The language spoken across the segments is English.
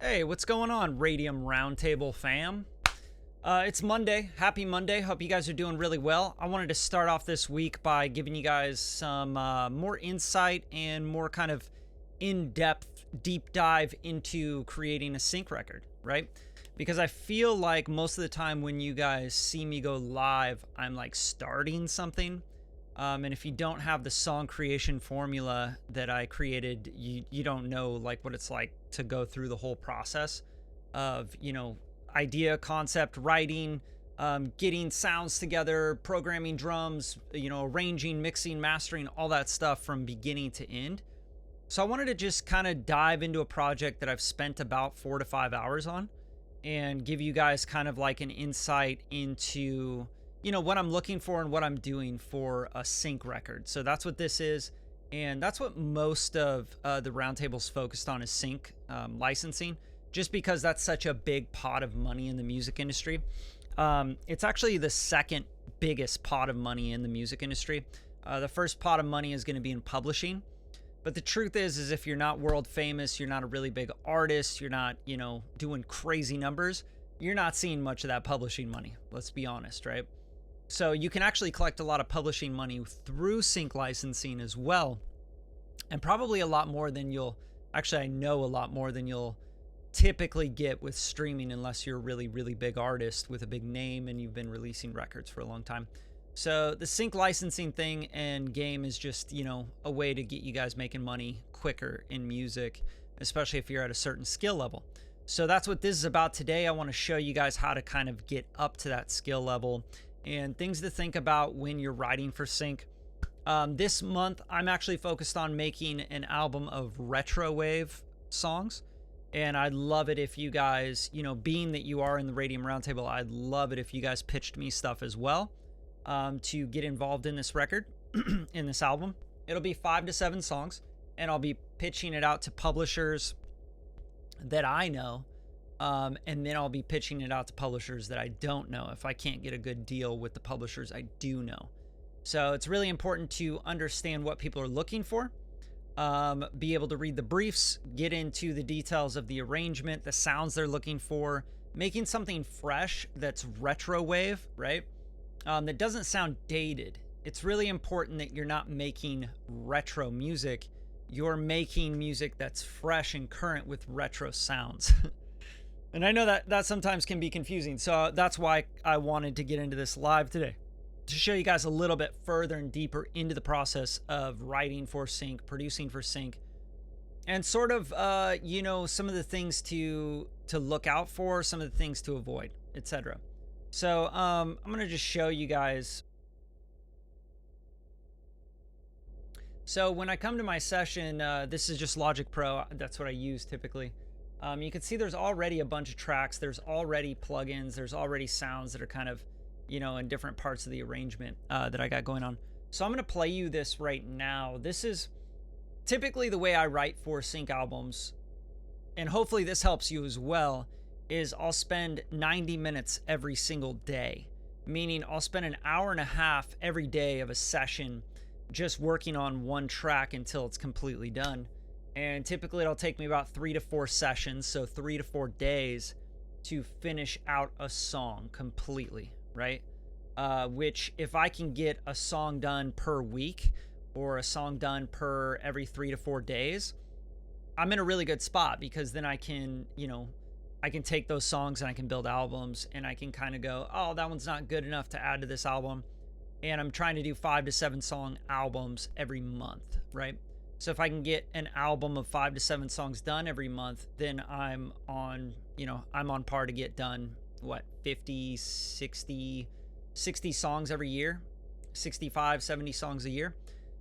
Hey, what's going on, Radium Roundtable fam? It's Monday. Happy Monday. Hope you guys are doing really well. I wanted to start off this week by giving you guys some more insight and more kind of in-depth, deep dive into creating a sync record, right? Because I feel like most of the time when you guys see me go live, I'm like starting something. And if you don't have the song creation formula that I created, you don't know like what it's like to go through the whole process of, idea, concept, writing, getting sounds together, programming drums, arranging, mixing, mastering, all that stuff from beginning to end. So I wanted to just kind of dive into a project that I've spent about 4 to 5 hours on and give you guys kind of like an insight into what I'm looking for and what I'm doing for a sync record. So that's what this is. And that's what most of the roundtable's focused on is sync licensing, just because that's such a big pot of money in the music industry. It's actually the second biggest pot of money in the music industry. The first pot of money is going to be in publishing. But the truth is if you're not world famous, you're not a really big artist, you're not, doing crazy numbers, you're not seeing much of that publishing money. Let's be honest, right? So you can actually collect a lot of publishing money through sync licensing as well. And probably a lot more than I know a lot more than you'll typically get with streaming unless you're a really, really big artist with a big name and you've been releasing records for a long time. So the sync licensing thing and game is just, a way to get you guys making money quicker in music, especially if you're at a certain skill level. So that's what this is about today. I want to show you guys how to kind of get up to that skill level and things to think about when you're writing for sync. This month, I'm actually focused on making an album of Retrowave songs. And I'd love it if you guys, being that you are in the Radium Roundtable, I'd love it if you guys pitched me stuff as well to get involved in this record, in this album. It'll be 5 to 7 songs, and I'll be pitching it out to publishers that I know. And then I'll be pitching it out to publishers that I don't know if I can't get a good deal with the publishers I do know. So it's really important to understand what people are looking for, be able to read the briefs, get into the details of the arrangement, the sounds they're looking for, making something fresh that's retrowave, right? That doesn't sound dated. It's really important that you're not making retro music. You're making music that's fresh and current with retro sounds. And I know that sometimes can be confusing. So that's why I wanted to get into this live today, to show you guys a little bit further and deeper into the process of writing for sync, producing for sync, and sort of, some of the things to look out for, some of the things to avoid, etc. So I'm going to just show you guys. So when I come to my session, this is just Logic Pro. That's what I use typically. You can see there's already a bunch of tracks. There's already plugins. There's already sounds that are kind of, in different parts of the arrangement that I got going on. So I'm going to play you this right now. This is typically the way I write for sync albums. And hopefully this helps you as well, is I'll spend 90 minutes every single day. Meaning I'll spend an hour and a half every day of a session just working on one track until it's completely done. And typically it'll take me about 3 to 4 sessions, so 3 to 4 days to finish out a song completely, right? Which if I can get a song done per week or a song done per every 3 to 4 days, I'm in a really good spot, because then I can, I can take those songs and I can build albums, and I can kind of go, oh, that one's not good enough to add to this album. And I'm trying to do 5 to 7 song albums every month, right? So if I can get an album of 5 to 7 songs done every month, then I'm on par to get done, 50, 60 songs every year, 65, 70 songs a year,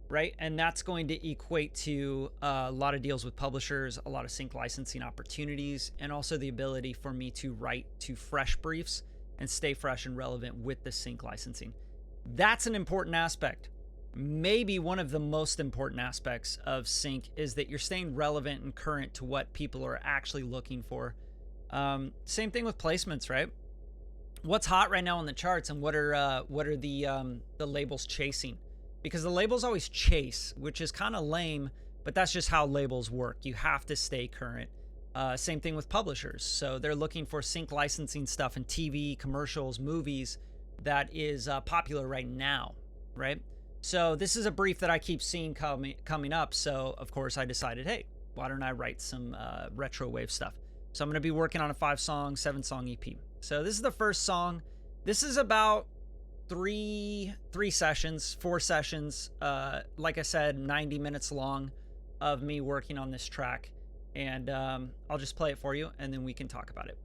right? And that's going to equate to a lot of deals with publishers, a lot of sync licensing opportunities, and also the ability for me to write to fresh briefs and stay fresh and relevant with the sync licensing. That's an important aspect. Maybe one of the most important aspects of sync is that you're staying relevant and current to what people are actually looking for. Same thing with placements, right? What's hot right now on the charts, and what are the labels chasing? Because the labels always chase, which is kind of lame, but that's just how labels work. You have to stay current. Same thing with publishers. So they're looking for sync licensing stuff in TV, commercials, movies that is popular right now, right? So this is a brief that I keep seeing coming up. So of course I decided, hey, why don't I write some Retrowave stuff? So I'm going to be working on a 5-song, 7-song EP. So this is the first song. This is about 4 sessions. Like I said, 90 minutes long of me working on this track. And I'll just play it for you, and then we can talk about it.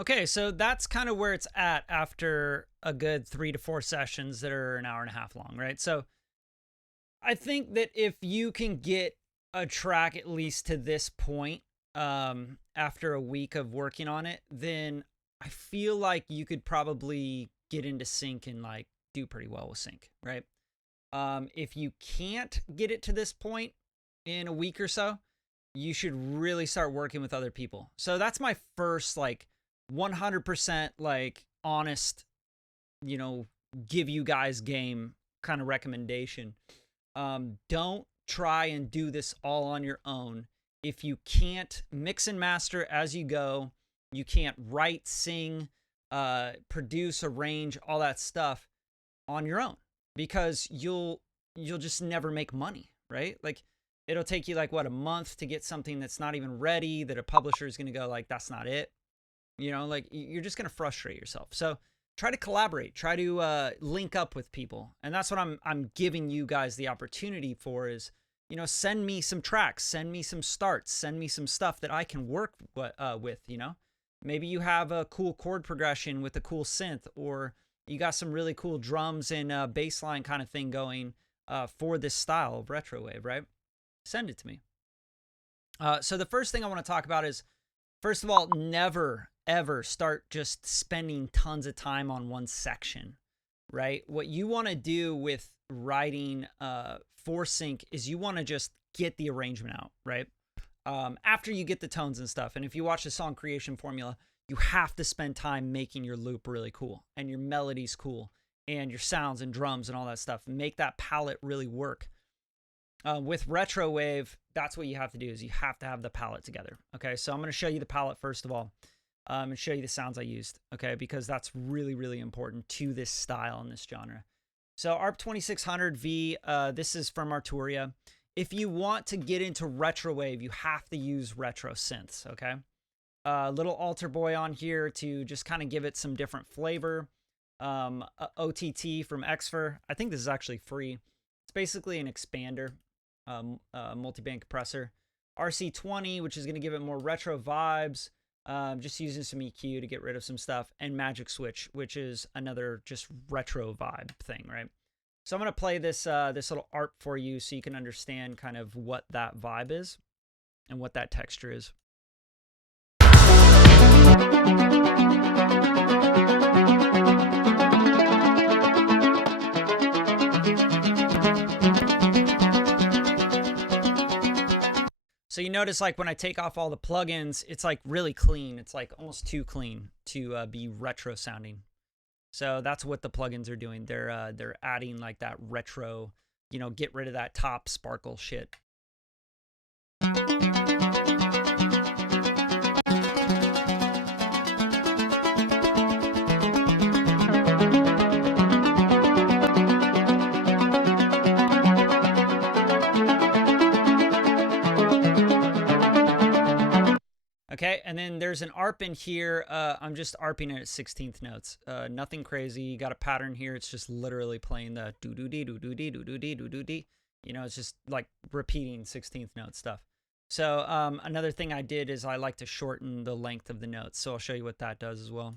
Okay, so that's kind of where it's at after a good 3 to 4 sessions that are an hour and a half long, right? So I think that if you can get a track at least to this point after a week of working on it, then I feel like you could probably get into sync and like do pretty well with sync, right? If you can't get it to this point in a week or so, you should really start working with other people. So that's my first like 100% like honest, you know, give you guys game kind of recommendation. Don't try and do this all on your own. If you can't mix and master as you go, you can't write, sing, produce, arrange, all that stuff on your own, because you'll just never make money, right? Like it'll take you like what, a month to get something that's not even ready, that a publisher is going to go like, that's not it. You know, like you're just going to frustrate yourself. So try to collaborate, try to link up with people. And that's what I'm giving you guys the opportunity for is, you know, send me some tracks, send me some starts, send me some stuff that I can work with, you know. Maybe you have a cool chord progression with a cool synth, or you got some really cool drums and bass line kind of thing going for this style of retrowave, right? Send it to me. So the first thing I want to talk about is, first of all, never, ever start just spending tons of time on one section, right? What you want to do with writing for sync is you want to just get the arrangement out, right? After you get the tones and stuff. And if you watch the song creation formula, you have to spend time making your loop really cool and your melodies cool and your sounds and drums and all that stuff. Make that palette really work. With retrowave, that's what you have to do, is you have to have the palette together. Okay, so I'm going to show you the palette first of all, and show you the sounds I used, okay, because that's really, really important to this style and this genre. So ARP 2600V, this is from Arturia. If you want to get into retrowave, you have to use retro synths, okay? Little altar boy on here to just kind of give it some different flavor. OTT from Xfer. I think this is actually free. It's basically an expander, multi-band compressor. RC20, which is going to give it more retro vibes. Just using some EQ to get rid of some stuff. And Magic Switch, which is another just retro vibe thing, right? So I'm going to play this this little ARP for you so you can understand kind of what that vibe is and what that texture is. So you notice, like, when I take off all the plugins, it's like really clean. It's like almost too clean to be retro sounding. So that's what the plugins are doing. They're adding like that retro, you know, get rid of that top sparkle shit. Okay, and then there's an ARP in here. I'm just ARPing it at 16th notes. Nothing crazy. You got a pattern here. It's just literally playing the do-do-dee, do-do-dee, do-do-dee, do-do-dee. You know, it's just like repeating 16th note stuff. So another thing I did is I like to shorten the length of the notes. So I'll show you what that does as well.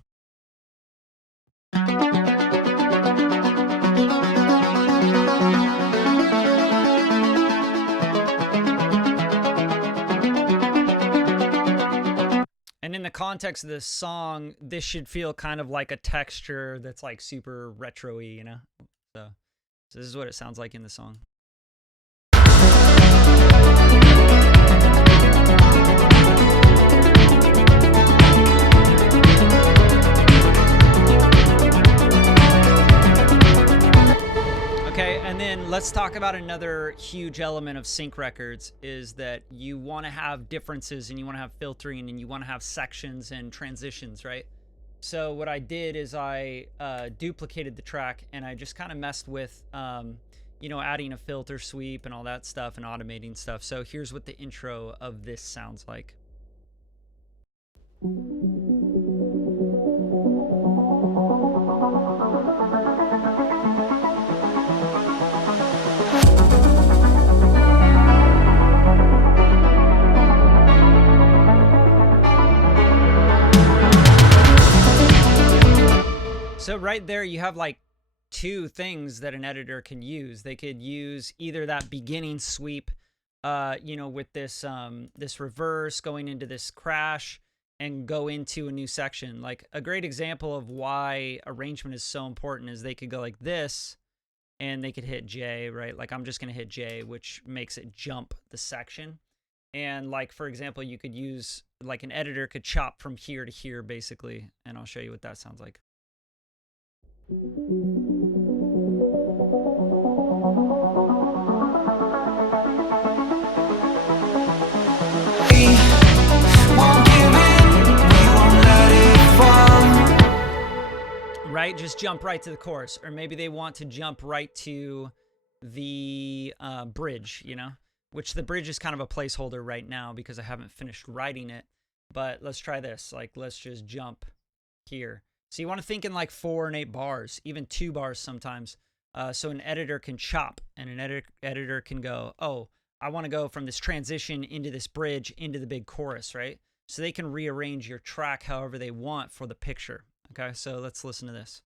And in the context of this song, this should feel kind of like a texture that's like super retro-y, you know? So this is what it sounds like in the song. Okay, and then let's talk about another huge element of sync records is that you want to have differences and you want to have filtering and you want to have sections and transitions, right? So what I did is I duplicated the track and I just kind of messed with, you know, adding a filter sweep and all that stuff and automating stuff. So here's what the intro of this sounds like. So right there, you have like two things that an editor can use. They could use either that beginning sweep, you know, with this this reverse going into this crash and go into a new section. Like a great example of why arrangement is so important is they could go like this and they could hit J, right? Like I'm just going to hit J, which makes it jump the section. And like, for example, you could use like an editor could chop from here to here basically. And I'll show you what that sounds like. Right, just jump right to the chorus, or maybe they want to jump right to the bridge, you know, which the bridge is kind of a placeholder right now because I haven't finished writing it. But let's try this. Like, let's just jump here. So you want to think in like 4 and 8 bars, even 2 bars sometimes. So an editor can chop, and an editor can go, oh, I want to go from this transition into this bridge into the big chorus, right? So they can rearrange your track however they want for the picture. Okay, so let's listen to this.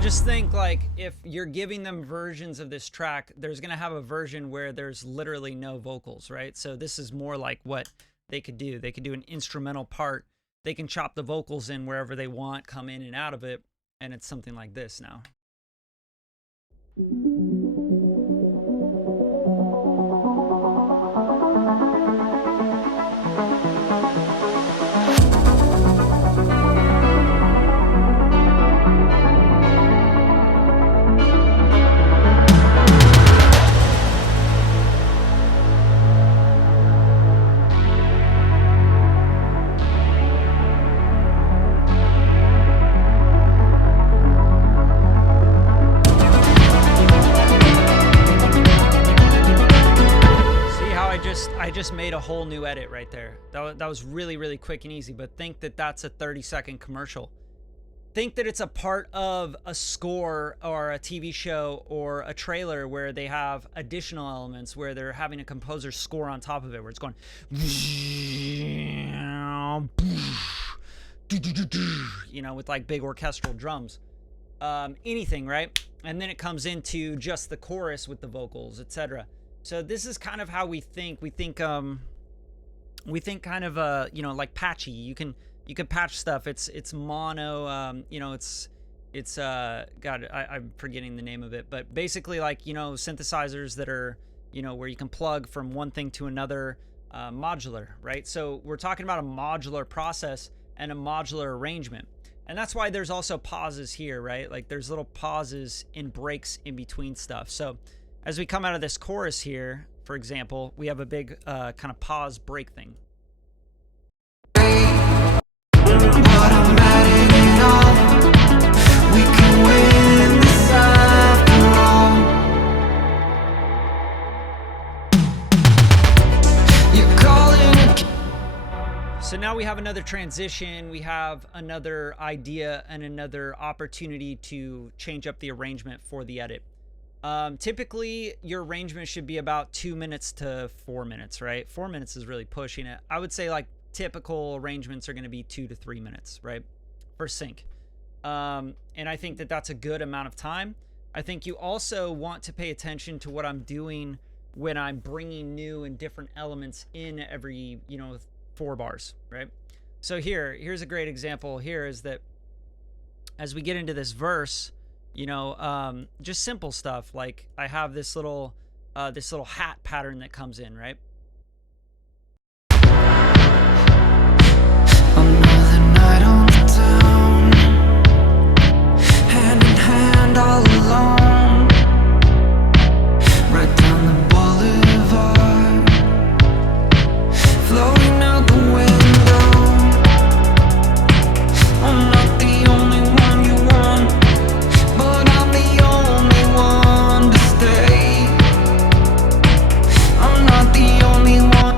Just think like if you're giving them versions of this track, there's going to have a version where there's literally no vocals, right? So this is more like what they could do. They could do an instrumental part. They can chop the vocals in wherever they want, come in and out of it. And it's something like this now. I just made a whole new edit right there. That was really, really quick and easy, but think that that's a 30-second commercial. Think that it's a part of a score or a TV show or a trailer where they have additional elements, where they're having a composer score on top of it, where it's going, you know, with like big orchestral drums. Anything, right? And then it comes into just the chorus with the vocals, etc. So this is kind of how we think. We think kind of you know, like patchy. You can patch stuff. It's mono. You know, it's God, I'm forgetting the name of it, but basically like, you know, synthesizers that are, you know, where you can plug from one thing to another, modular, right? So we're talking about a modular process and a modular arrangement. And that's why there's also pauses here, right? Like there's little pauses and breaks in between stuff. So as we come out of this chorus here, for example, we have a big kind of pause break thing. So now we have another transition, we have another idea and another opportunity to change up the arrangement for the edit. Typically your arrangement should be about 2 minutes to 4 minutes, right? 4 minutes is really pushing it. I would say like typical arrangements are going to be 2 to 3 minutes, right? For sync. And I think that that's a good amount of time. I think you also want to pay attention to what I'm doing when I'm bringing new and different elements in every, you know, 4 bars, right? So here's a great example here is that as we get into this verse, you know, just simple stuff like I have this little hat pattern that comes in, right? Another night on the town, hand in hand all alone, right down the boulevard, floating out the window. I'm not the only one you want, but I'm the only one to stay. I'm not the only one.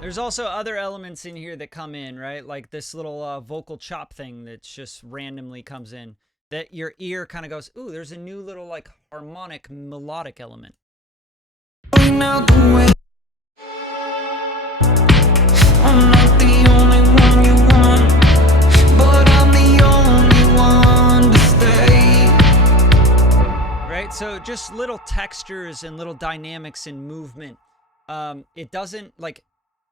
There's also other elements in here that come in, right? Like this little vocal chop thing that just randomly comes in that your ear kind of goes, ooh, there's a new little like harmonic melodic element. Floating out the window. I'm not the only one you want, but I'm the only one to stay. Right? So just little textures and little dynamics and movement. It doesn't like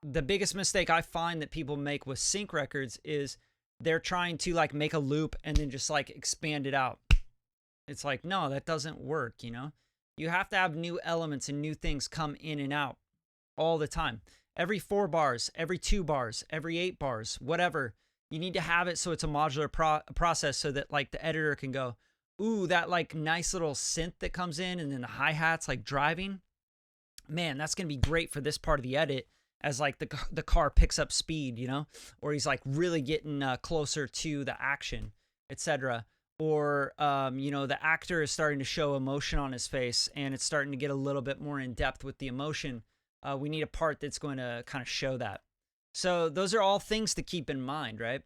the biggest mistake I find that people make with sync records is they're trying to like make a loop and then just like expand it out. It's like, no, that doesn't work, you know? You have to have new elements and new things come in and out all the time. Every 4 bars, every 2 bars, every 8 bars, whatever. You need to have it so it's a modular process so that like the editor can go, ooh, that like nice little synth that comes in, and then the hi-hats like driving. Man, that's gonna be great for this part of the edit, as like the car picks up speed, you know, or he's like really getting closer to the action, etc. Or you know, the actor is starting to show emotion on his face, and it's starting to get a little bit more in depth with the emotion. We need a part that's going to kind of show that. So those are all things to keep in mind, right?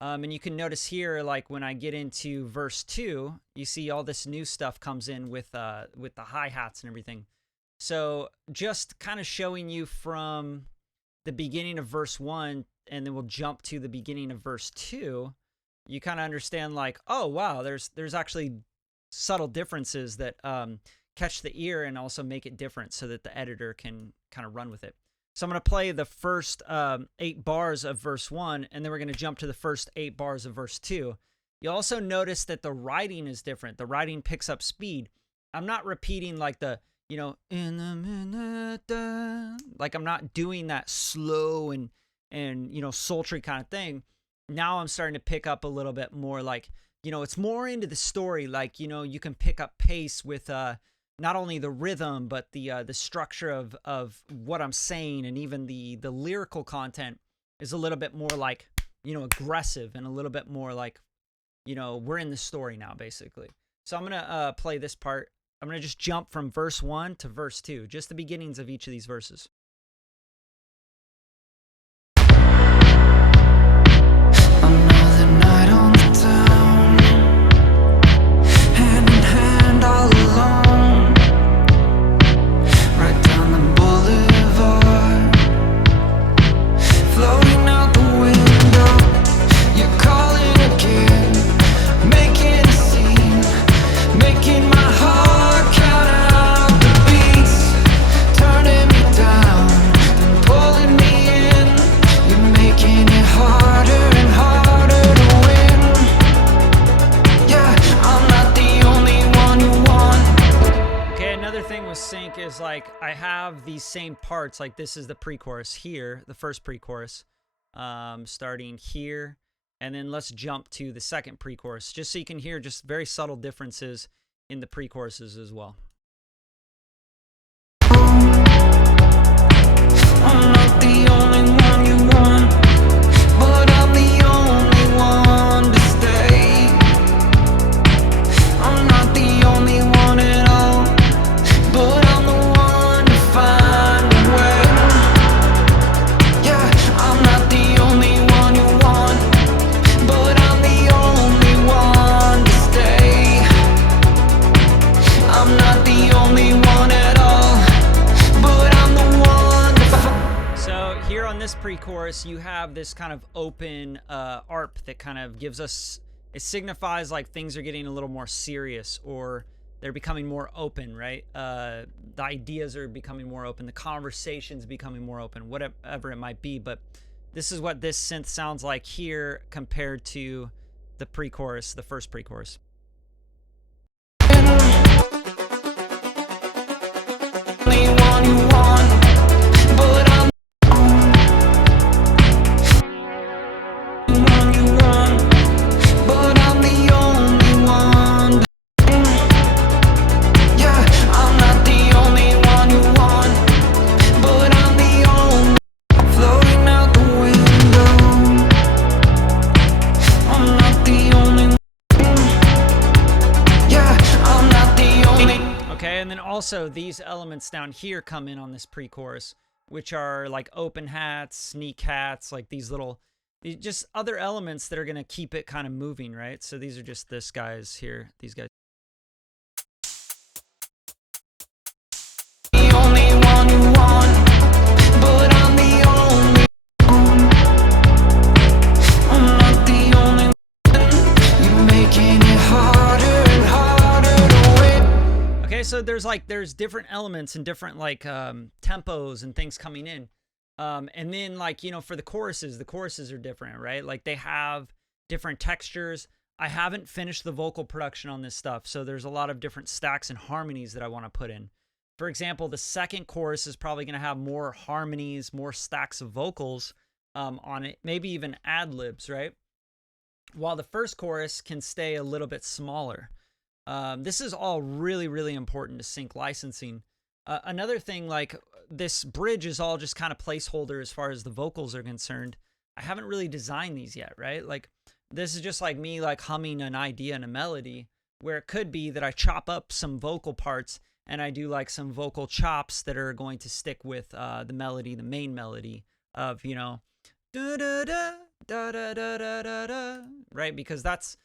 And you can notice here, like when I get into verse 2, you see all this new stuff comes in with the hi-hats and everything. So just kind of showing you from the beginning of verse 1, and then we'll jump to the beginning of verse 2, you kind of understand like, oh wow, there's actually subtle differences that catch the ear and also make it different so that the editor can kind of run with it. So I'm going to play the first 8 bars of verse 1, and then we're going to jump to the first 8 bars of verse 2. You'll also notice that the writing is different. The writing picks up speed. I'm not repeating like the, you know, in a minute, like I'm not doing that slow and you know, sultry kind of thing. Now I'm starting to pick up a little bit more like, you know, it's more into the story. Like, you know, you can pick up pace with not only the rhythm, but the structure of what I'm saying, and even the lyrical content is a little bit more like, you know, aggressive, and a little bit more like, you know, we're in the story now, basically. So I'm gonna play this part. I'm going to just jump from verse 1 to verse 2, just the beginnings of each of these verses. Another night on the town, hand in hand all alone, right down the boulevard, floating out the window. You're calling again, making a scene, making my heart sync is like I have these same parts, like this is the pre-chorus here, the first pre-chorus, starting here, and then let's jump to the second pre-chorus, just so you can hear just very subtle differences in the pre-choruses as well. I'm not the only one you want, but I'm the only one to stay. I'm not the only one at all, but I'm the one to find a way. Yeah, I'm not the only one you want, but I'm the only one to stay. I'm not the only one at all, but I'm the one to find. So here on this pre-chorus, you have this kind of open ARP that kind of gives us, it signifies like things are getting a little more serious, or they're becoming more open, right? The ideas are becoming more open. The conversation's becoming more open, whatever it might be. But this is what this synth sounds like here compared to the pre-chorus, the first pre-chorus. Only one you want, but I'm the one you want, but I'm the only one. Yeah, I'm not the only one you want, but I'm the only. Floating out the window, I'm not the only. Yeah, I'm not the only. Okay, and then also these elements down here come in on this pre-chorus, which are like open hats, sneak hats, like these just other elements that are going to keep it kind of moving, right? So these are just this guys here, these guys. The only one you want, but I'm the only. I'm not the only one. You're making it harder and harder to win. Okay, so there's different elements and different like tempos and things coming in. And then like, you know, for the choruses are different, right? Like they have different textures. I haven't finished the vocal production on this stuff, so there's a lot of different stacks and harmonies that I want to put in. For example, the second chorus is probably going to have more harmonies, more stacks of vocals on it, maybe even ad-libs, right? While the first chorus can stay a little bit smaller. This is all really, really important to sync licensing. Another thing, like this bridge is all just kind of placeholder as far as the vocals are concerned. I haven't really designed these yet, right? Like this is just like me like humming an idea and a melody, where it could be that I chop up some vocal parts and I do like some vocal chops that are going to stick with the melody, the main melody of, you know, da da da da da da da da da, right? Because that's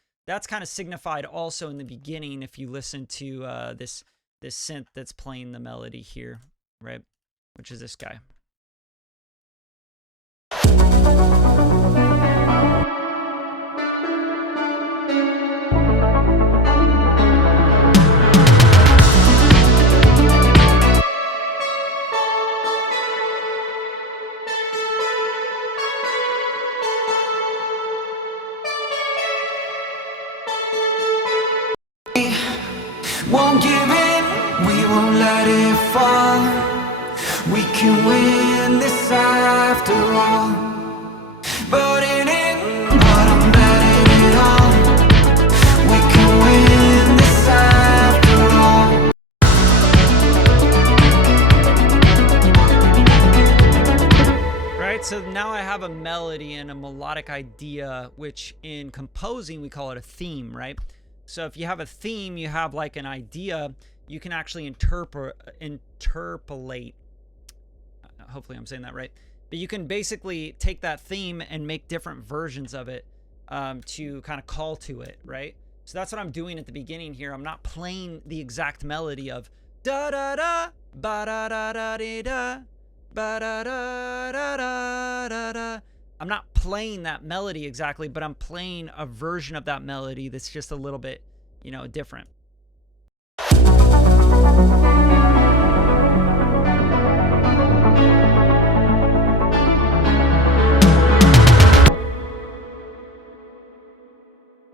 kind of signified also in the beginning if you listen to this synth that's playing the melody here, right? Which is this guy. Won't give in, we won't let it fall. We can win this after all. But it ain't what I'm betting it on. We can win this after all. Right, so now I have a melody and a melodic idea, which in composing we call it a theme, right? So if you have a theme, you have like an idea, you can actually interpolate. Hopefully I'm saying that right. But you can basically take that theme and make different versions of it to kind of call to it, right? So that's what I'm doing at the beginning here. I'm not playing the exact melody of da da da ba da da da dee da ba da da da da da da. I'm not playing that melody exactly, but I'm playing a version of that melody that's just a little bit, you know, different.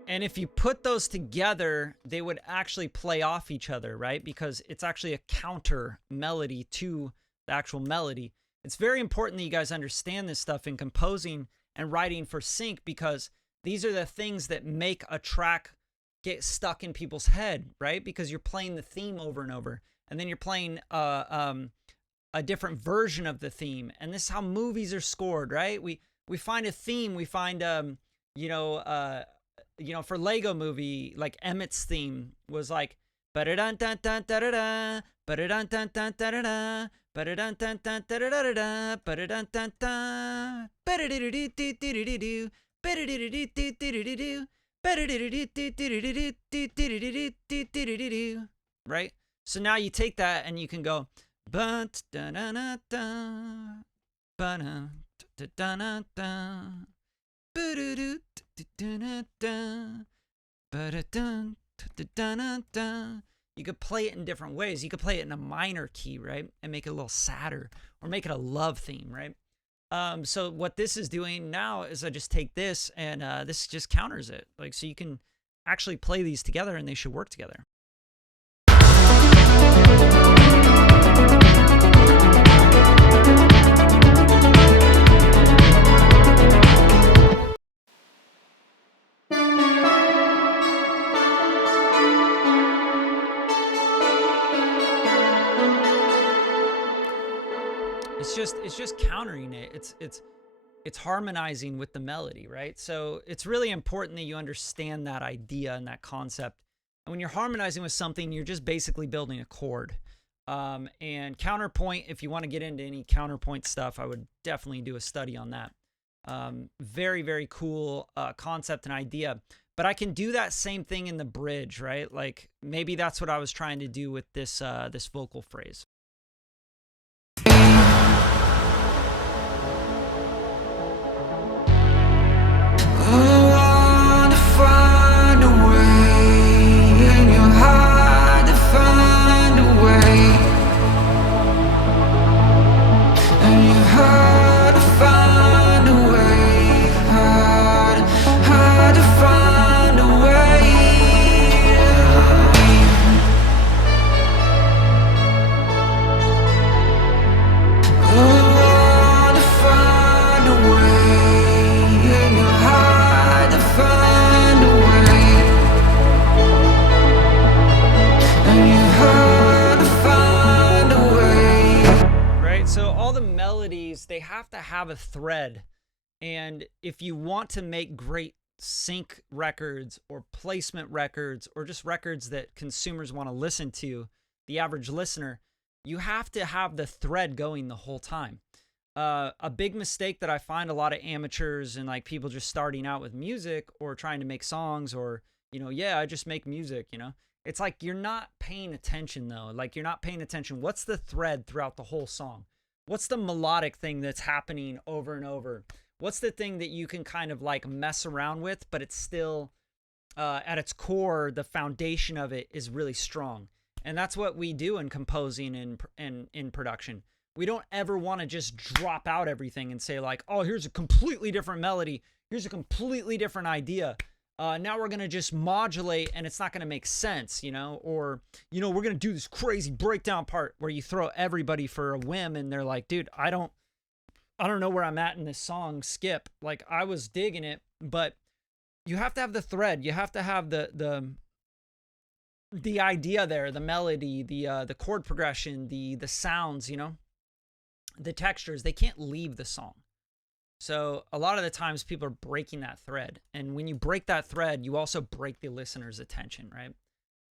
And if you put those together, they would actually play off each other, right? Because it's actually a counter melody to the actual melody. It's very important that you guys understand this stuff in composing and writing for sync, because these are the things that make a track get stuck in people's head, right? Because you're playing the theme over and over, and then you're playing a different version of the theme. And this is how movies are scored, right? We find a theme, we find you know, for Lego Movie, like Emmett's theme was like ba-da-dun dun dun da-da-da, ba-da-dun dun dun da-da-da, ba-da-dun dun dun da-da-da-da, ba-da-dun dun dun, ba-da-do-do-do-do-do-do, ba-da-do-do-do-do-do-do, ba-da-do-do-do-do-do-do, right? So now you take that and you can go ba-da-da-da-da, ba-da-da-da-da, you could play it in different ways. You could play it in a minor key, right? And make it a little sadder, or make it a love theme, right? So what this is doing now is I just take this and this just counters it. Like, so you can actually play these together and they should work together. It's just countering it. It's harmonizing with the melody, right? So it's really important that you understand that idea and that concept. And when you're harmonizing with something, you're just basically building a chord. And counterpoint, if you want to get into any counterpoint stuff, I would definitely do a study on that. Very, very cool concept and idea. But I can do that same thing in the bridge, right? Like maybe that's what I was trying to do with this this vocal phrase. melodies, they have to have a thread. And if you want to make great sync records or placement records or just records that consumers want to listen to, the average listener, you have to have the thread going the whole time. A big mistake that I find a lot of amateurs and like people just starting out with music or trying to make songs or, I just make music, It's like you're not paying attention though. Like you're not paying attention. What's the thread throughout the whole song? What's the melodic thing that's happening over and over? What's the thing that you can kind of like mess around with, but it's still at its core, the foundation of it is really strong. And that's what we do in composing and in production. We don't ever want to just drop out everything and say like, oh, here's a completely different melody. Here's a completely different idea. Now we're going to just modulate and it's not going to make sense, or, we're going to do this crazy breakdown part where you throw everybody for a whim and they're like, dude, I don't know where I'm at in this song, skip. Like I was digging it, but you have to have the thread. You have to have the idea there, the melody, the chord progression, the sounds, the textures. They can't leave the song. So a lot of the times people are breaking that thread. And when you break that thread, you also break the listener's attention, right?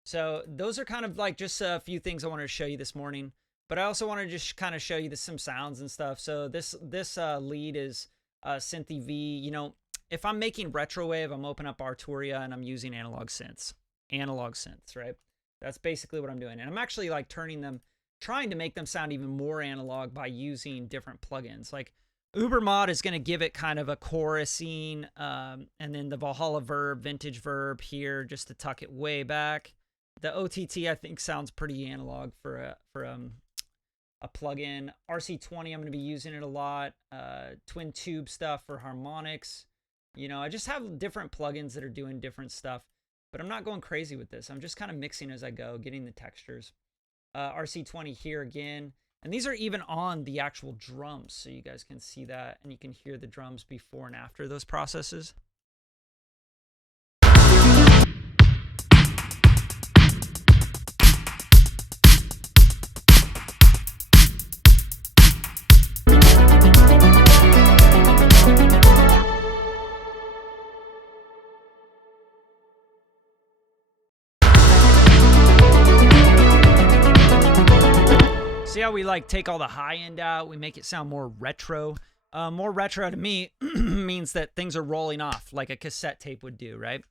So those are kind of like just a few things I wanted to show you this morning. But I also want to just kind of show you some sounds and stuff. So this lead is Synthy V. If I'm making Retrowave, I'm opening up Arturia and I'm using analog synths, right? That's basically what I'm doing. And I'm actually like trying to make them sound even more analog by using different plugins. Like Ubermod is going to give it kind of a chorusing, and then the Valhalla verb, vintage verb here, just to tuck it way back. The OTT I think sounds pretty analog for a plugin. RC20, I'm going to be using it a lot. Twin tube stuff for harmonics. I just have different plugins that are doing different stuff, but I'm not going crazy with this. I'm just kind of mixing as I go, getting the textures. RC20 here again. And these are even on the actual drums, so you guys can see that, and you can hear the drums before and after those processes. See how we like take all the high end out? We make it sound more retro. More retro to me means that things are rolling off like a cassette tape would do, right?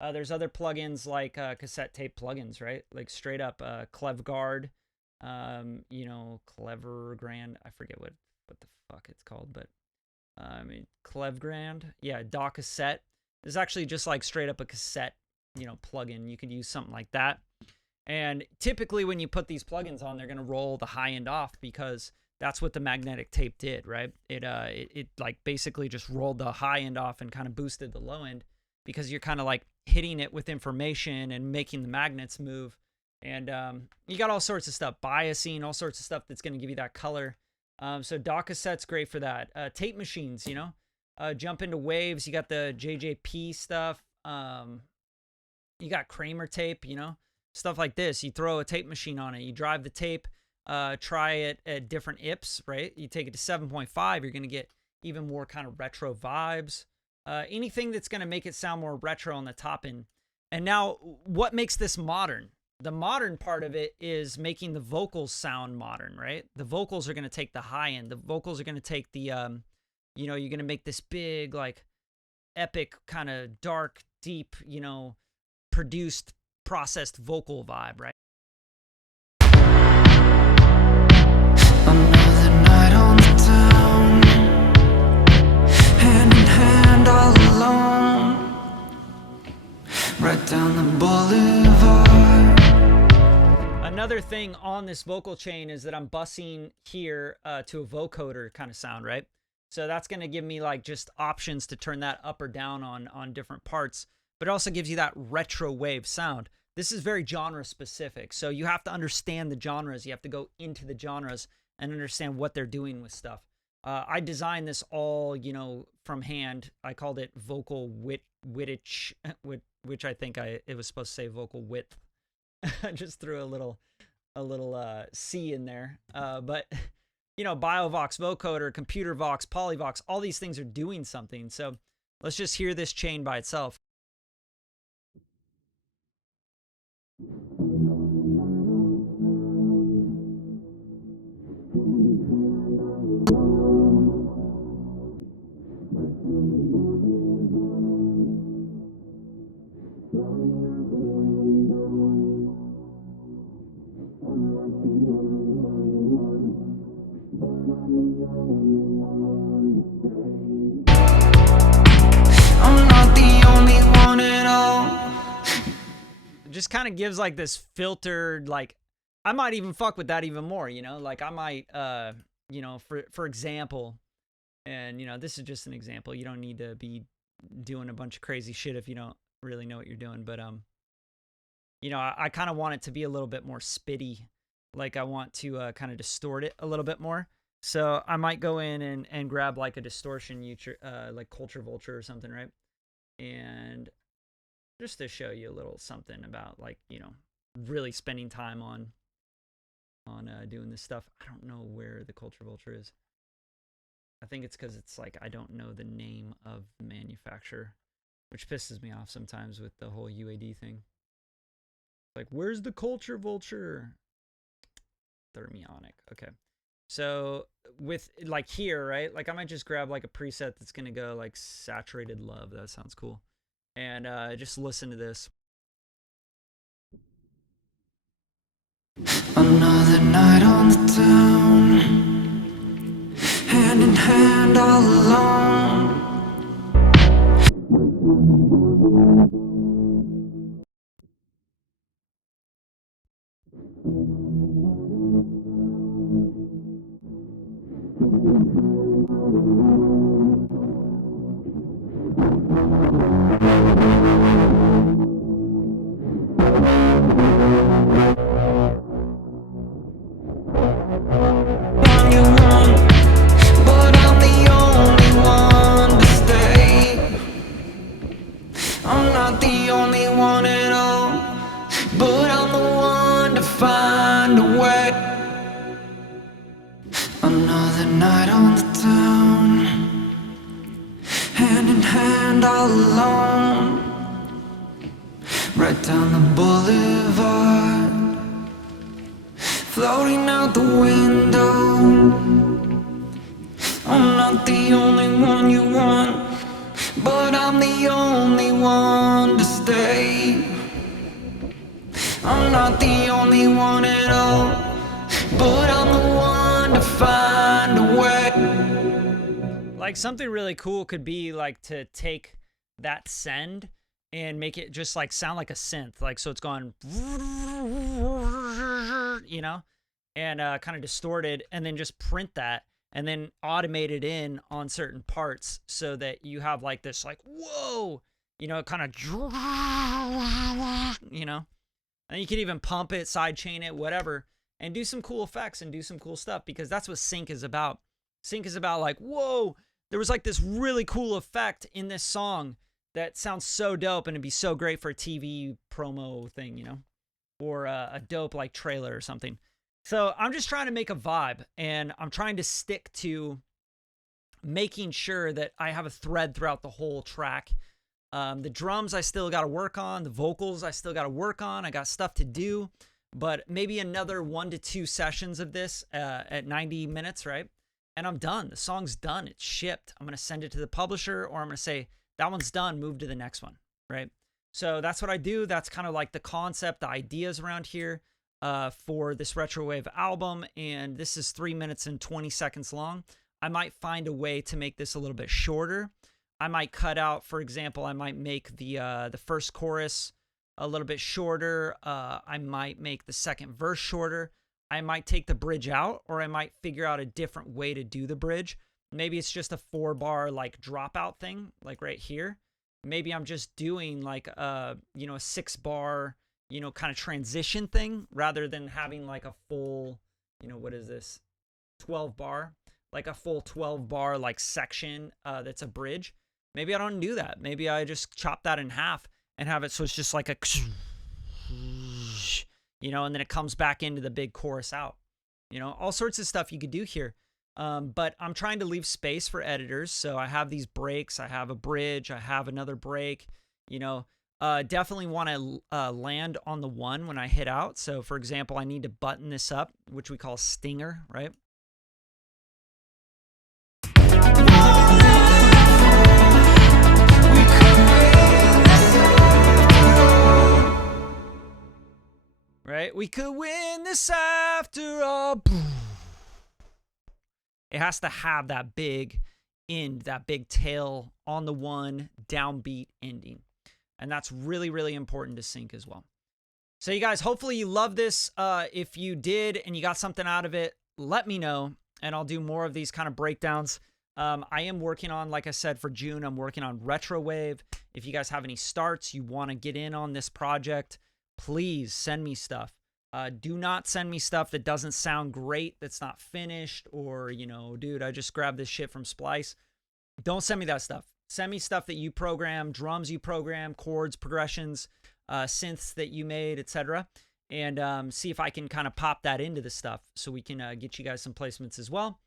There's other plugins like cassette tape plugins, right? Like straight up Clevguard, Clevergrand. I forget what the fuck it's called, but Clevgrand. Yeah, DAW cassette. This is actually just like straight up a cassette, plugin. You could use something like that. And typically when you put these plugins on, they're going to roll the high end off because that's what the magnetic tape did, right? It like basically just rolled the high end off and kind of boosted the low end because you're kind of like hitting it with information and making the magnets move. And you got all sorts of stuff, biasing, all sorts of stuff that's going to give you that color. So DAW cassette's great for that. Tape machines, jump into waves. You got the JJP stuff. You got Kramer tape, stuff like this. You throw a tape machine on it. You drive the tape, try it at different IPs, right? You take it to 7.5, you're going to get even more kind of retro vibes. Anything that's going to make it sound more retro on the top end. And now, what makes this modern? The modern part of it is making the vocals sound modern, right? The vocals are going to take the high end. The vocals are going to take the, you're going to make this big, like, epic, kind of dark, deep, produced, processed vocal vibe, right? Another night on the town, hand in hand all alone, right down the boulevard. Another thing on this vocal chain is that I'm bussing here to a vocoder kind of sound, right? So that's going to give me like just options to turn that up or down on different parts, but it also gives you that retro wave sound. This is very genre specific. So you have to understand the genres. You have to go into the genres and understand what they're doing with stuff. I designed this all, from hand. I called it vocal wittich, which I think it was supposed to say vocal width. I just threw a little C in there. But you know, BioVox, vocoder, computer vox, polyvox, all these things are doing something. So let's just hear this chain by itself. I'm not the only one at all. It just kind of gives like this filtered, like, I might even fuck with that even more, you know, like I might, you know, for example, and, you know, this is just an example. You don't need to be doing a bunch of crazy shit if you don't really know what you're doing. But, you know, I kind of want it to be a little bit more spitty. Like I want to kind of distort it a little bit more. So I might go in and grab like a distortion, like Culture Vulture or something, right? And just to show you a little something about, like, you know, really spending time on doing this stuff. I don't know where the Culture Vulture is. I think it's because it's like I don't know the name of the manufacturer, which pisses me off sometimes with the whole UAD thing. Like, where's the Culture Vulture? Thermionic. Okay. So with like here, right? Like I might just grab like a preset that's gonna go like Saturated Love. That sounds cool. And just listen to this. Another night on the town, hand in hand all alone. You want, but I'm the only one to stay. I'm not the only one at all, but I'm the one to find a way. Another night on the town, hand in hand all alone. Right down the boulevard, floating out the window. I'm not the only one you want, but I'm the only one to stay. I'm not the only one at all, but I'm the one to find a way. Like something really cool could be like to take that send and make it just like sound like a synth, like so it's going, you know, and kind of distorted, and then just print that and then automate it in on certain parts so that you have like this like whoa, you know, kind of, you know, and you can even pump it, sidechain it, whatever, and do some cool effects and do some cool stuff, because that's what sync is about. Sync is about like, whoa, there was like this really cool effect in this song that sounds so dope, and it'd be so great for a TV promo thing, you know, or a dope like trailer or something. So I'm just trying to make a vibe, and I'm trying to stick to making sure that I have a thread throughout the whole track. The drums I still got to work on. The vocals I still got to work on. I got stuff to do, but maybe another 1 to 2 sessions of this at 90 minutes, right? And I'm done. The song's done. It's shipped. I'm going to send it to the publisher, or I'm going to say, that one's done, move to the next one, right? So that's what I do. That's kind of like the concept, the ideas around here for this Retrowave album. And this is 3 minutes and 20 seconds long. I might find a way to make this a little bit shorter. I might cut out, for example, I might make the first chorus a little bit shorter. I might make the second verse shorter. I might take the bridge out, or I might figure out a different way to do the bridge. Maybe it's just a 4-bar like dropout thing, like right here. Maybe I'm just doing like you know, a 6-bar, you know, kind of transition thing, rather than having like a full, you know, what is this, 12-bar, like a full 12-bar like section that's a bridge. Maybe I don't do that. Maybe I just chop that in half and have it so it's just like a, you know, and then it comes back into the big chorus out. You know, all sorts of stuff you could do here. But I'm trying to leave space for editors. So I have these breaks. I have a bridge. I have another break. You know, definitely want to land on the one when I hit out. So for example, I need to button this up, which we call stinger, right? Right? We could win this after all. It has to have that big end, that big tail on the one, downbeat ending. And that's really, really important to sync as well. So you guys, hopefully you love this. If you did and you got something out of it, let me know, and I'll do more of these kind of breakdowns. I am working on, like I said, for June, I'm working on Retrowave. If you guys have any starts, you want to get in on this project, please send me stuff. Do not send me stuff that doesn't sound great, that's not finished, or, you know, dude, I just grabbed this shit from Splice. Don't send me that stuff. Send me stuff that you program, drums you program, chords, progressions, synths that you made, etc. And see if I can kind of pop that into the stuff so we can get you guys some placements as well.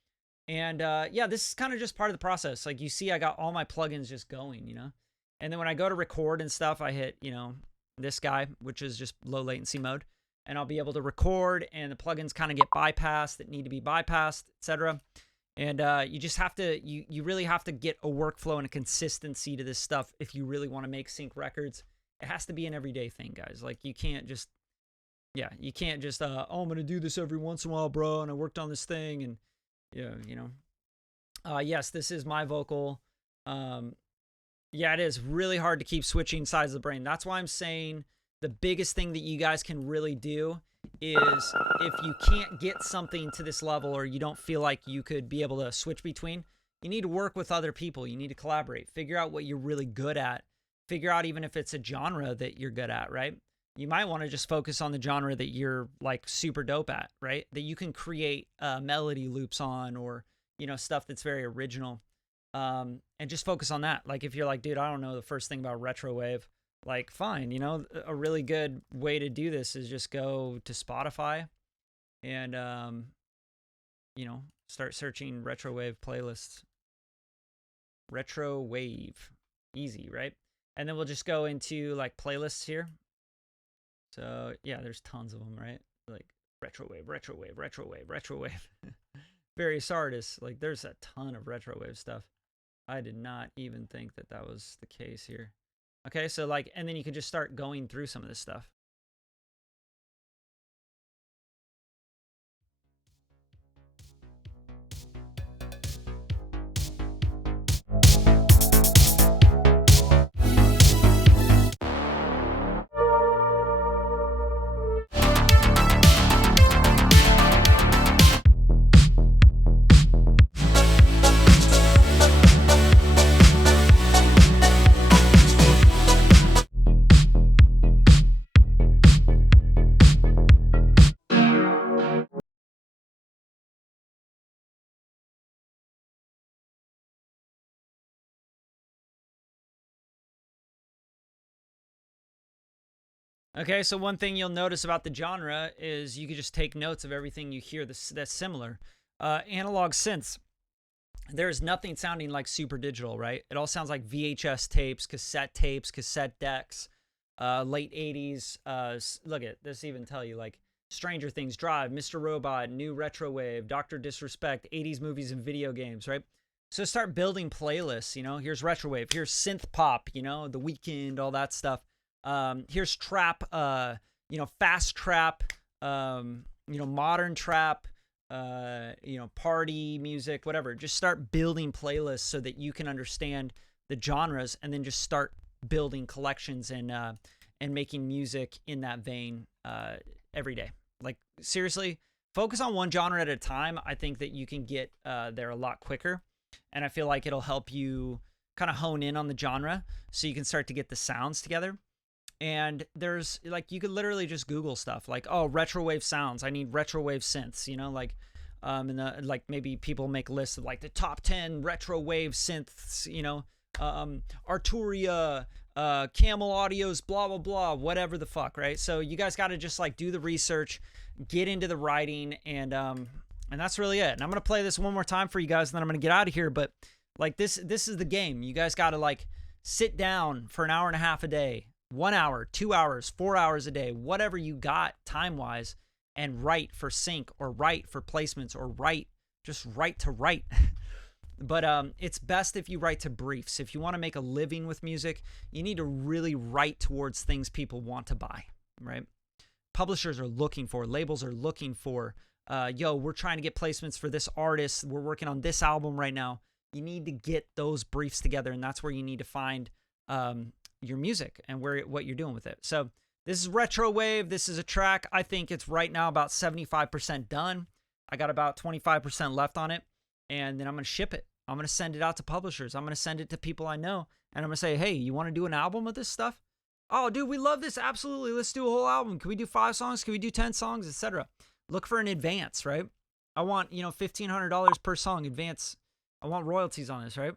And yeah, this is kind of just part of the process. Like you see, I got all my plugins just going, you know. And then when I go to record and stuff, I hit, you know, this guy, which is just low latency mode. And I'll be able to record, and the plugins kind of get bypassed that need to be bypassed, etc. And you just have to, you really have to get a workflow and a consistency to this stuff if you really want to make sync records. It has to be an everyday thing, guys. Like you can't just, yeah, you can't just, oh, I'm going to do this every once in a while, bro, and I worked on this thing, and, yeah, you know. Yes, this is my vocal. Yeah, it is really hard to keep switching sides of the brain. That's why I'm saying the biggest thing that you guys can really do is if you can't get something to this level, or you don't feel like you could be able to switch between, you need to work with other people. You need to collaborate, figure out what you're really good at, figure out even if it's a genre that you're good at, right? You might want to just focus on the genre that you're like super dope at, right? That you can create melody loops on, or, you know, stuff that's very original. And just focus on that. Like if you're like, dude, I don't know the first thing about Retrowave, like, fine, you know, a really good way to do this is just go to Spotify and, you know, start searching Retrowave playlists. Retrowave. Easy, right? And then we'll just go into, like, playlists here. So, yeah, there's tons of them, right? Like, Retrowave, Retrowave, Retrowave, Retrowave. Various artists. Like, there's a ton of Retrowave stuff. I did not even think that that was the case here. Okay, so like, and then you can just start going through some of this stuff. Okay, so one thing you'll notice about the genre is you can just take notes of everything you hear that's similar. Analog synths. There's nothing sounding like super digital, right? It all sounds like VHS tapes, cassette decks, late 80s. Look at this, even tell you, like, Stranger Things, Drive, Mr. Robot, New Retrowave, Dr. Disrespect, 80s movies and video games, right? So start building playlists, you know? Here's Retrowave, here's synth pop, you know, The Weeknd, all that stuff. Here's trap, you know, fast trap, you know, modern trap, you know, party music, whatever. Just start building playlists so that you can understand the genres, and then just start building collections and making music in that vein, every day. Like, seriously, focus on one genre at a time. I think that you can get, there a lot quicker. And I feel like it'll help you kind of hone in on the genre so you can start to get the sounds together. And there's, like, you could literally just Google stuff like, oh, Retrowave sounds, I need Retrowave synths, you know, like, and like maybe people make lists of like the top 10 Retrowave synths, you know, Arturia, Camel Audios, blah, blah, blah, whatever the fuck, right? So you guys got to just like do the research, get into the writing, and And that's really it. And I'm going to play this one more time for you guys, and then I'm going to get out of here. But like this is the game. You guys got to like sit down for an hour and a half a day, 1 hour, 2 hours, 4 hours a day, whatever you got time-wise, and write for sync or write for placements or just write to write. But it's best if you write to briefs. If you want to make a living with music, you need to really write towards things people want to buy, right? Publishers are looking for, labels are looking for, yo, we're trying to get placements for this artist. We're working on this album right now. You need to get those briefs together, and that's where you need to find your music and what you're doing with it. So this is Retrowave. This is a track. I think it's right now about 75% done. I got about 25% left on it, and then I'm going to ship it. I'm going to send it out to publishers. I'm going to send it to people I know, and I'm going to say, hey, you want to do an album of this stuff? Oh, dude, we love this. Absolutely. Let's do a whole album. Can we do 5 songs? Can we do 10 songs, etc.? Look for an advance, right? I want, $1,500 per song advance. I want royalties on this, right?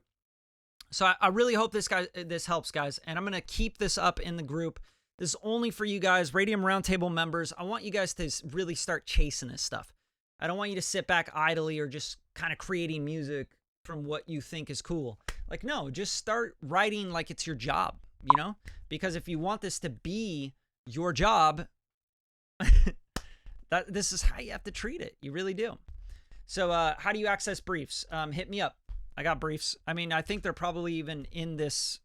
So I really hope this helps, guys. And I'm going to keep this up in the group. This is only for you guys, Radium Roundtable members. I want you guys to really start chasing this stuff. I don't want you to sit back idly or just kind of creating music from what you think is cool. Like, no, just start writing like it's your job, Because if you want this to be your job, this is how you have to treat it. You really do. So how do you access briefs? Hit me up. I got briefs. I mean, I think they're probably even in this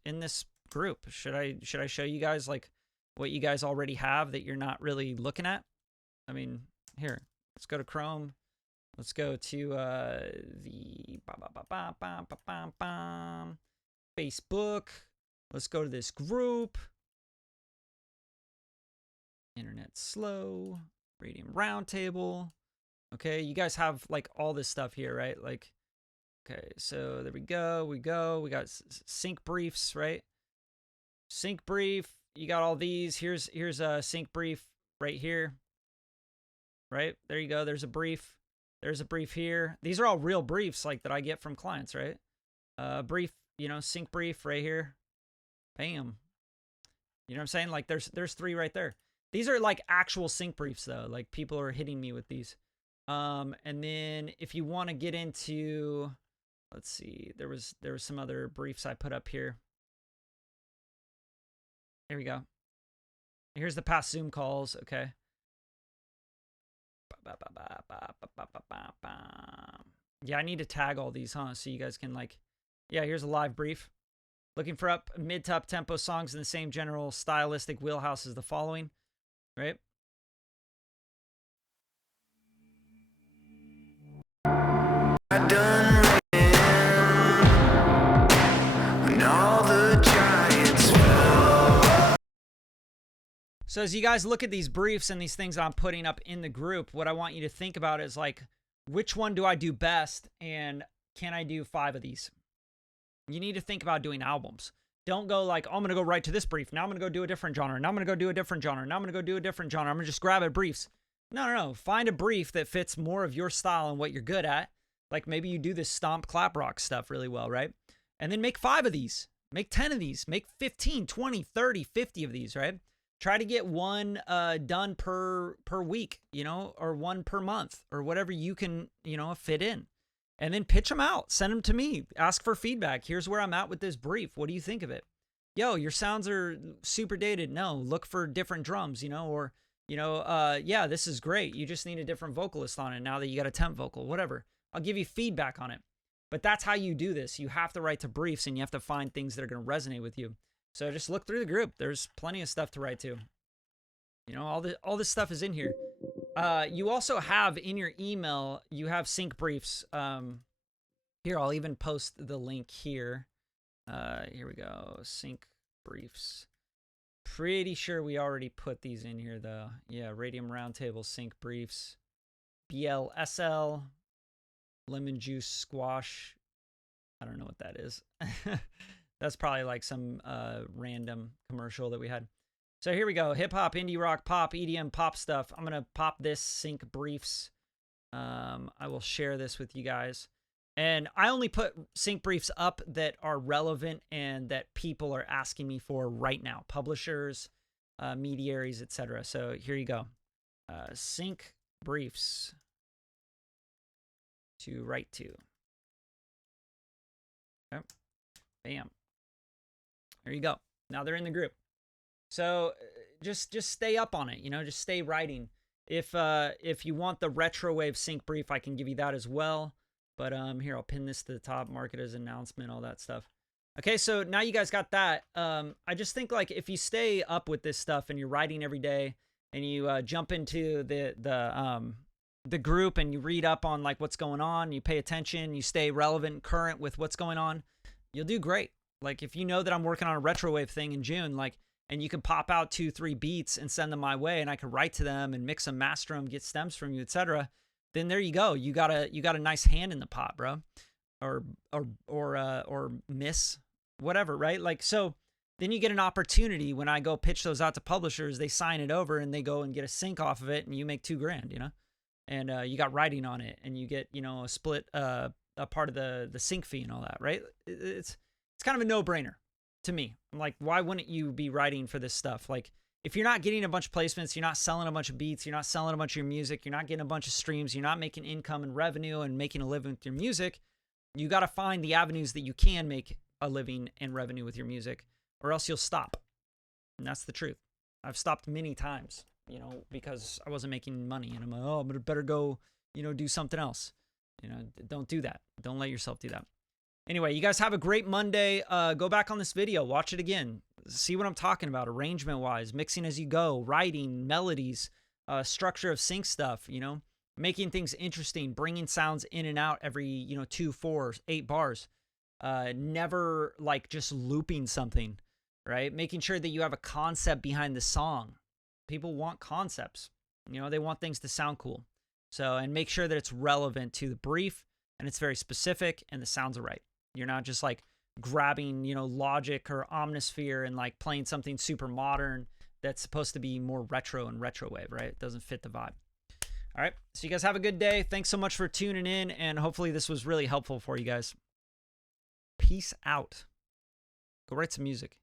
group. Should I show you guys like what you guys already have that you're not really looking at? I mean, here, let's go to Chrome. Let's go to the Facebook. Let's go to this group. Internet slow. Radium Roundtable. Okay, you guys have like all this stuff here, right? Like, okay, so there we go. We got sync briefs, right? Sync brief. You got all these. Here's a sync brief right here. Right? There you go. There's a brief. There's a brief here. These are all real briefs like that I get from clients, right? Brief, sync brief right here. Bam. You know what I'm saying? Like there's 3 right there. These are like actual sync briefs though. Like people are hitting me with these. And then if you want to get into, let's see, there was some other briefs I put up here. Here we go. Here's the past Zoom calls. Okay. Yeah, I need to tag all these, huh? So you guys can here's a live brief. Looking for mid to up tempo songs in the same general stylistic wheelhouse as the following, right? So as you guys look at these briefs and these things I'm putting up in the group, what I want you to think about is like, which one do I do best? And can I do 5 of these? You need to think about doing albums. Don't go like, oh, I'm going to go right to this brief. Now I'm going to go do a different genre. Now I'm going to go do a different genre. Now I'm going to go do a different genre. I'm going to just grab briefs. No. Find a brief that fits more of your style and what you're good at. Like maybe you do this stomp clap rock stuff really well, right? And then make 5 of these. Make 10 of these. Make 15, 20, 30, 50 of these, right? Try to get one done per week, or one per month or whatever you can, fit in. And then pitch them out. Send them to me. Ask for feedback. Here's where I'm at with this brief. What do you think of it? Yo, your sounds are super dated. No, look for different drums, yeah, this is great. You just need a different vocalist on it now that you got a temp vocal, whatever. I'll give you feedback on it. But that's how you do this. You have to write to briefs and you have to find things that are going to resonate with you. So just look through the group. There's plenty of stuff to write to. All this stuff is in here. You also have in your email, you have sync briefs. Here, I'll even post the link here. Here we go. Sync briefs. Pretty sure we already put these in here though. Yeah, Radium Roundtable sync briefs. BLSL. Lemon juice squash. I don't know what that is. That's probably like some random commercial that we had. So here we go. Hip hop, indie rock, pop, EDM, pop stuff. I'm going to pop this sync briefs. I will share this with you guys. And I only put sync briefs up that are relevant and that people are asking me for right now. Publishers, mediaries, etc. So here you go. Sync briefs. to write to. Okay. Bam. There you go. Now they're in the group. So just stay up on it, you know, just stay writing. If you want the Retrowave sync brief, I can give you that as well. But here, I'll pin this to the top, mark it as an announcement, all that stuff. Okay, so now you guys got that. I just think, like, if you stay up with this stuff and you're writing every day and you jump into the group and you read up on, like, what's going on, you pay attention, you stay relevant and current with what's going on, you'll do great. Like, if you know that I'm working on a Retrowave thing in June, like, and you can pop out 2-3 beats and send them my way, and I can write to them and mix them, master them, get stems from you, etc., then there you go. You got a nice hand in the pot, bro. Or miss, whatever, right? Like, so then you get an opportunity when I go pitch those out to publishers, they sign it over and they go and get a sync off of it, and you make $2,000, you know? And you got writing on it, and you get, you know, a split, a part of the sync fee and all that, right? It's kind of a no-brainer to me. I'm like, why wouldn't you be writing for this stuff? Like, if you're not getting a bunch of placements, you're not selling a bunch of beats, you're not selling a bunch of your music, you're not getting a bunch of streams, you're not making income and revenue and making a living with your music, you got to find the avenues that you can make a living and revenue with your music, or else you'll stop. And that's the truth. I've stopped many times, you know, because I wasn't making money, and I'm like, oh, I'm better go, you know, do something else. You know, don't do that. Don't let yourself do that. Anyway, you guys have a great Monday. Go back on this video, watch it again, see what I'm talking about, arrangement-wise, mixing as you go, writing, melodies, structure of sync stuff, you know, making things interesting, bringing sounds in and out every, you know, 2, 4, 8 bars. Never, like, just looping something, right? Making sure that you have a concept behind the song. People want concepts. You know, they want things to sound cool. So, and make sure that it's relevant to the brief, and it's very specific, and the sounds are right. You're not just, like, grabbing, you know, Logic or Omnisphere and, like, playing something super modern that's supposed to be more retro and Retrowave, right? It doesn't fit the vibe. All right. So you guys have a good day. Thanks so much for tuning in, and hopefully this was really helpful for you guys. Peace out. Go write some music.